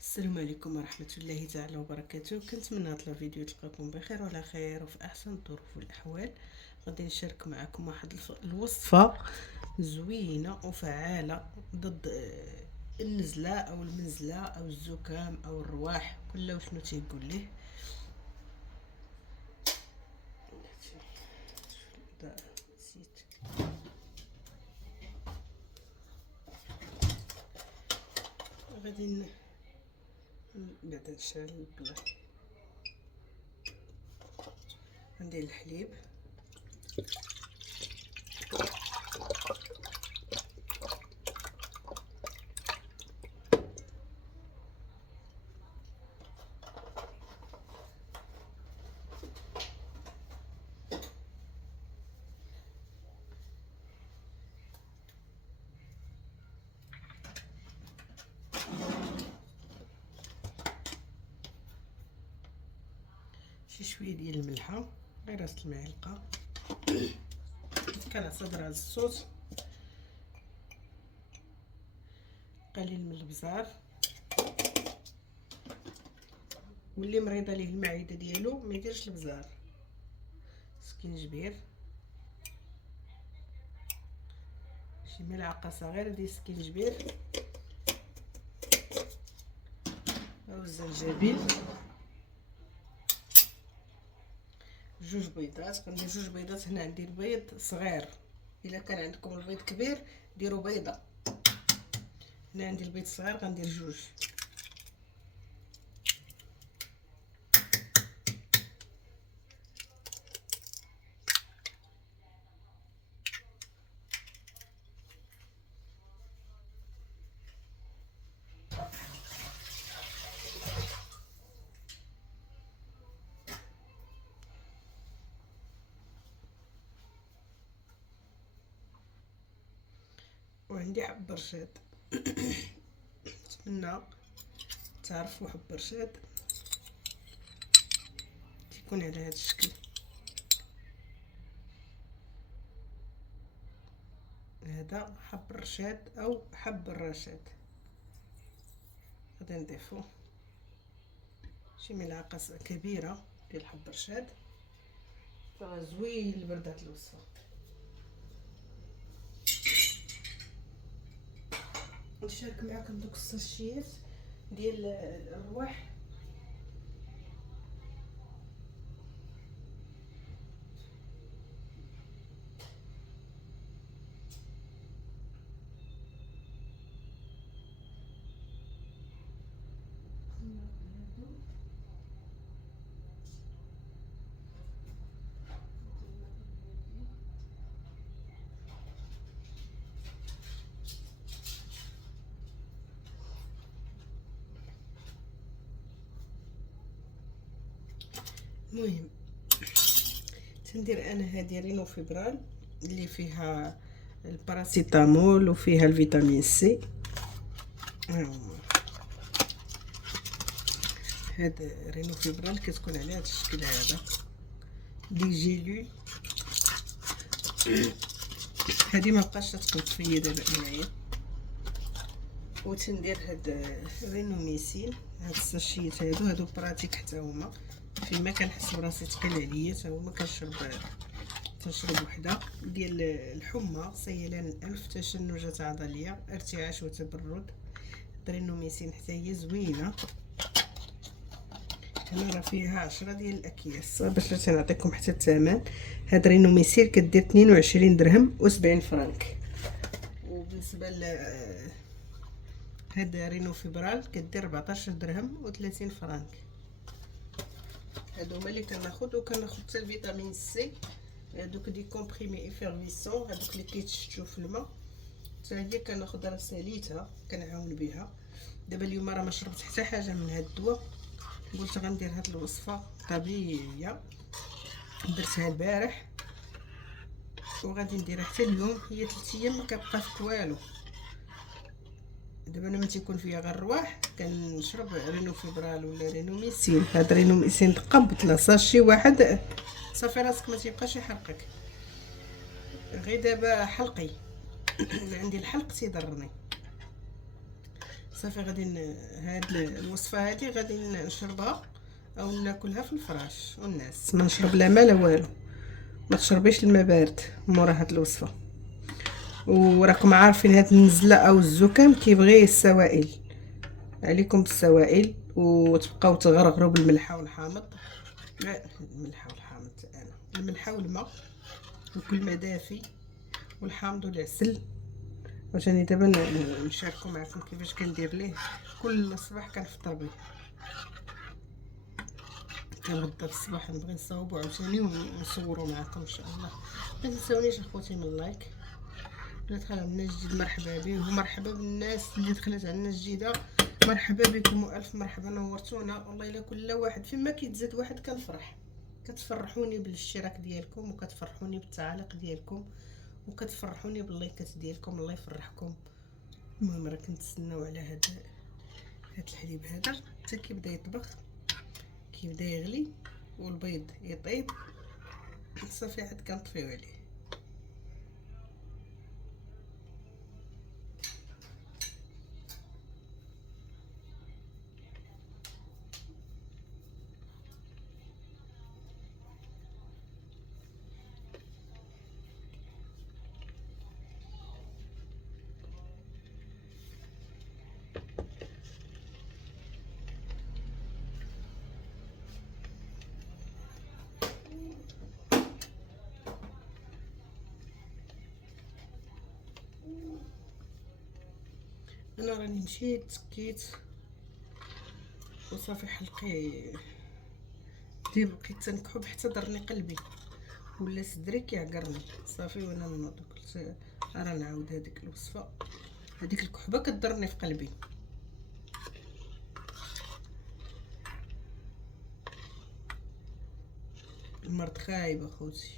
السلام عليكم ورحمة الله تعالى وبركاته. كنتمنى هاد الفيديو تلقاكم بخير وعلى خير وفي احسن الظروف والاحوال. غادي نشارك معكم واحد الوصفة زوينة وفعالة ضد النزلة او المنزلة او الزكام او الرواح كله وشنو تيقول ليه. نسيت. غادي بعدا نشعل البلا. ندير الحليب، شي شويه ديال الملحه، غير راس المعلقه، كنعصر على الصوص، قليل من البزار، واللي مريضه ليه المعده ديالو ما يديرش البزار. سكينجبير، شي ملعقه صغيره ديال السكينجبير، او الزنجبيل، جوج بيضات. غندير جوج بيضات، هنا عندي البيض صغير، الا كان عندكم البيض كبير ديروا بيضه، هنا عندي البيض صغير غندير جوج. وعندي حب برشاد، نتمنى تعرفوا حب برشاد تيكون على هذا الشكل. هذا حب الرشاد او حب الرشاد، غادي نضيفو شي ملعقه كبيره ديال حب الرشاد، راه زوين لبردة الوصفه. نشارك معكم دوك الساشيات ديال الرواح. المهم تندير انا هذه رينوفيبرال اللي فيها الباراسيتامول وفيها الفيتامين سي. هاد رينوفيبرال كتكون على هذا الشكل هذا دي جيلول. هذه ما بقاش تفيد معايا. وتندير هاد رينوميسين، هاد الساشيات هادو براتيك حتى هما، فيما كنحس براسي ثقيل عليا حتى هما تنشرب وحده ديال الحمى، سيلان الانف، تشنجات عضليه، ارتعاش وتبرد. رينوميسين حتى هي زوينه. هنا راه فيها 10 ديال الاكياس باش نعطيكم حتى الثمن. هاد رينوميسين كدير 22 درهم و70 فرانك. وبالنسبه هاد رينوفيبرال كدير 14 درهم و30 فرانك. هادو هما اللي كناخذ، وكناخذ حتى الفيتامين سي، هادوك دي كومبريمي افيرفيسون، هادوك اللي كيتشتو في الماء، حتى هي كناخذ راه ساليتها كنعاون بها. دابا اليوم راه ما شربت حتى حاجه من هاد الدواء، قلت غندير هاد الوصفه طبيعيه، درتها البارح وغادي نديرها حتى اليوم. هي 3 ايام ما كيبقى فيك والو. دابا انا ما تيكون فيها غير الرواح كنشرب رينوفيبرال ولا رينوميسين. هاد رينوميسين دقه بطله ساشي واحد صافي راسك ما تيبقاش يحرقك. غير دابا حلقي عندي الحلق تيضرني. صافي غادي هاد الوصفه هادي غادي نشربها او ناكلها في الفراش والناس، ما نشرب لا ما لا والو. ما تشربيش الماء بارد مورا هاد الوصفه. وراكم عارفين هاد النزله او الزكام كيبغي السوائل، عليكم بالسوائل وتبقاو تغرغروا بالملحه والحامض. لا الملحه والحامض، انا الملحه والماء وكل ما دافي والحامض والعسل. عشان دابا نشاركوا معكم كيفاش كندير ليه. كل صباح كنفطر به، كنغدا في الصباح نبغي نصاوبو عاوتاني ونصورو معكم ان شاء الله. ما تنساونيش اخوتي من اللايك. اللي دخل عندنا جديد مرحبا به، ومرحبا بالناس اللي دخلت عندنا جديده، مرحبا بكم والف مرحبا، نورتونا والله. الا كل واحد فيما كيتزاد واحد كنفرح. كتفرحوني بالاشتراك ديالكم، وكتفرحوني بالتعاليق ديالكم، وكتفرحوني باللايكات ديالكم. الله يفرحكم. المهم راه كنتسناو على هاد الحليب هذا حتى كيبدا يطبخ، كيبدا يغلي والبيض يطيب، صافي عاد كنطفيو عليه. انا راني مشيت سكيت وصافي حلقي بقيت تنكحب حتى ضرني قلبي ولا صدري كيعقرني صافي. وانا نوض قلت راه نعاود هذيك الوصفه، هذيك الكحبه كضرني في قلبي. المرض خايب اخوتي،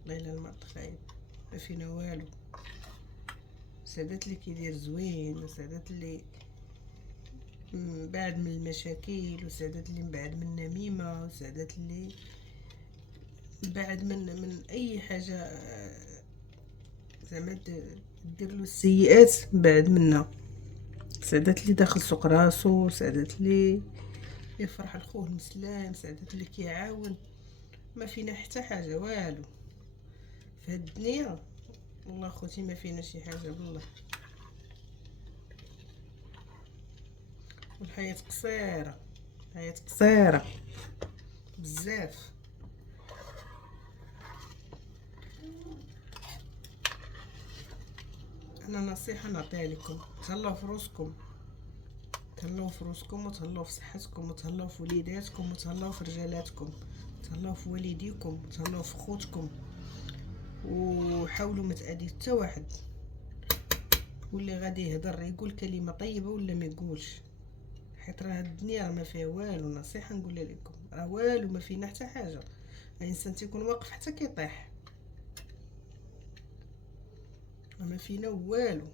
والله الا المرض خايب، ما فينا والو. سادات اللي كيدير زوين، وسادات اللي بعد من المشاكل، وسادات اللي بعد من النميمه، وسادات اللي بعد من اي حاجه زعما دير له السيئات بعد منها. سادات اللي داخل سوق راسو، سادات اللي يفرح لخوه المسلم، سادات اللي كيعاون. ما فينا حتى حاجه والو في هاد الدنيا، والله خوتي ما فينا شي حاجه بالله. والحياه قصيره، الحياه قصيره بزاف. انا نصيحه نعطيها لكم، تهلاو في روسكم، تهلاو في روسكم، وتهلاو في صحتكم، وتهلاو في وليداتكم، وتهلاو في رجالاتكم، تهلاو في والديكم، وتهلاو في خوتكم. وحاولوا ما تاذيو حتى واحد، واللي غادي يهضر يقول كلمه طيبه ولا ما يقولش، حيت راه هاد الدنيا راه ما فيها والو. نصيحه نقولها لكم، راه والو ما فينا حتى حاجه. الانسان تيكون واقف حتى كيطيح، ما فينا والو.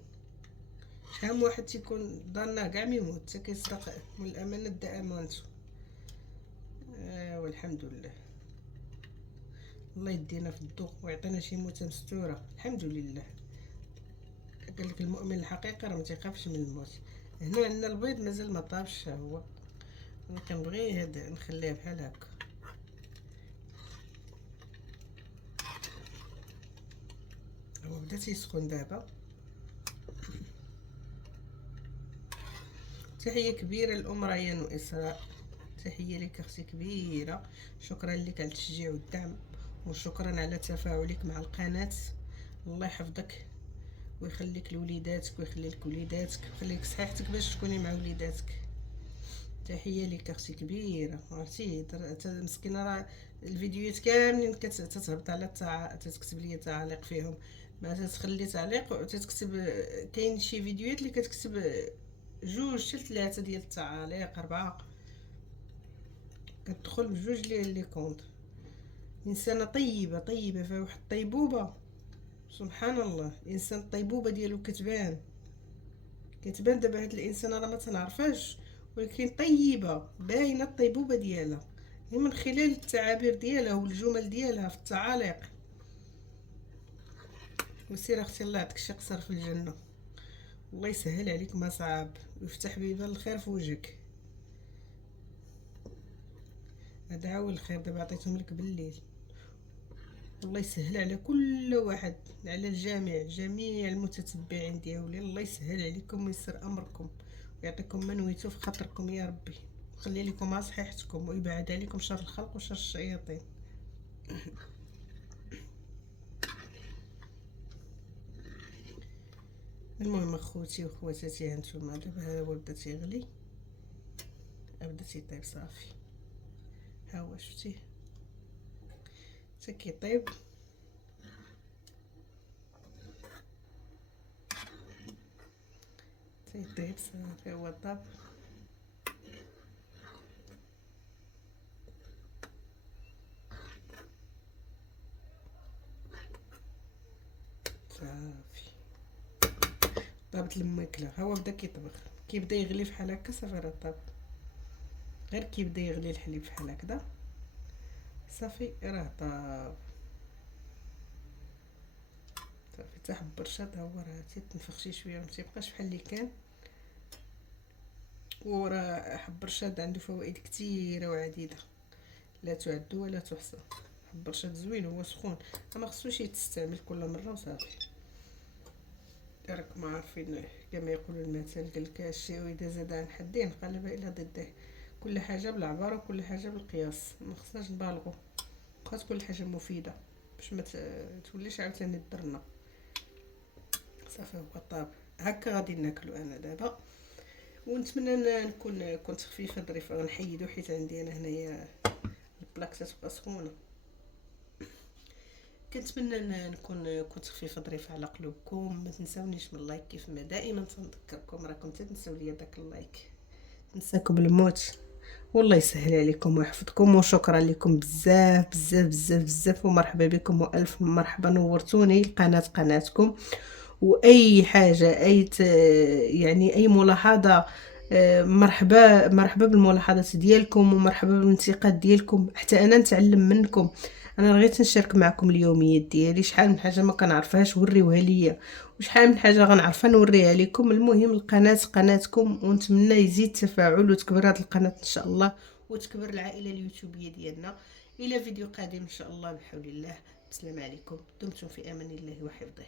شحال من واحد تيكون ضنا كاع ما يموت حتى كيصدق من الامانه دا امانته. والحمد لله، الله يدينا في الضوء ويعطينا شي موته مستوره. الحمد لله. قال لك المؤمن الحقيقي راه ما تيخافش من الموت. هنا عندنا البيض مازال ما طابش هو، انا كنبغي هذا نخليه بحال هكا. هو بدا تيسخن دابا. تحيه كبيره لام ريان واسراء، تحيه لك اختي كبيره. شكرا لك على التشجيع والدعم، وشكرا على تفاعلك مع القناه. الله يحفظك ويخليك لوليداتك، ويخلي لك وليداتك، ويخلي لك صحيحتك باش تكوني مع وليداتك. تحيه لك اختي كبيره. عرفتي مسكينه راه الفيديوهات كاملين كتهبط على تتكتب لي تعليق فيهم، ما تتخلي تعليق وتتكتب. كاين شي فيديوهات اللي كتكتب 2 حتى 3 ديال التعاليق 4، كتدخل بجوج لي كونط. انسانه طيبه طيبه فيها واحد الطيبوبه سبحان الله. الانسان الطيبوبه ديالو كتبان دابا. هاد الانسانه راه ما تنعرفهاش، ولكن طيبه باينه الطيبوبه ديالها من خلال التعابير ديالها والجمل ديالها في التعاليق. وسير اختي الله يعطيك شي قصر في الجنه، الله يسهل عليك ما صعب ويفتح بيبان الخير في وجهك. هذا عاول الخير دابا عطيتهم لك بالليل. الله يسهل على كل واحد، على الجميع، جميع المتتبعين ديالي. الله يسهل عليكم ويسر امركم ويعطيكم ما نويتو في خاطركم يا ربي، ويخلي لكم على صحيحتكم ويبعد عليكم شر الخلق وشر الشياطين. المهم اخوتي وخواتاتي، هانتوما دابا ها هو بدا تيغلي، بدا تيطيب صافي. ها هو شفتيه حتى كيطيب. تيطيب صافي، هو طاب. صافي طابت الماكله. ها هو بدا كيطبخ، كيبدا يغلي فحال هكا صافي راه طاب. غير كيبدا يغلي الحليب فحال هكذا صافي راه طاب. صافي حتى حب الرشاد ها هو راه تيتنفخ شي شويه، ما تيبقاش بحال اللي كان. وراه حب الرشاد عنده فوائد كثيره وعديده لا تعد ولا تحصى. حب الرشاد زوين، هو سخون، ما خصوش يتستعمل كل مره وصافي. راكم عارفين كما يقول المثل، قالك الشيء اذا زاد عن حدين قلب الى ضده. كل حاجه بالعباره وكل حاجه بالقياس، ما خصناش نبالغوا، خاص كل حاجه مفيده باش ما توليش عاوتاني ضرنا. صافي هو طاب هكا غادي ناكلو انا دابا. ونتمنى نكون كنت خفيفه ظريفه. غنحيدو حيت عندي انا هنايا البلاك تتبقى سخونه. كنتمنى نكون كنت خفيفه ظريفه على قلوبكم. ما تنساونيش من اللايك كيف ما دائما تنذكركم، راكم تنساو ليا داك اللايك نساكم الموت. والله يسهل عليكم ويحفظكم، وشكرا لكم بزاف بزاف بزاف بزاف، ومرحبا بكم والف مرحبا. نورتوني القناه قناتكم. واي حاجه يعني اي ملاحظه، مرحبا مرحبا بالملاحظات ديالكم، ومرحبا بالانتقاد ديالكم، حتى انا نتعلم منكم. انا بغيت نشارك معكم اليوميات ديالي، شحال من حاجه ما كنعرفهاش وريوها ليا، وشحال من حاجه غنعرفها نوريها لكم. المهم القناه قناتكم، ونتمنى يزيد تفاعل وتكبر هذه القناه ان شاء الله، وتكبر العائله اليوتيوبيه ديالنا. الى فيديو قادم ان شاء الله بحول الله. السلام عليكم، دمتم في امان الله وحفظه.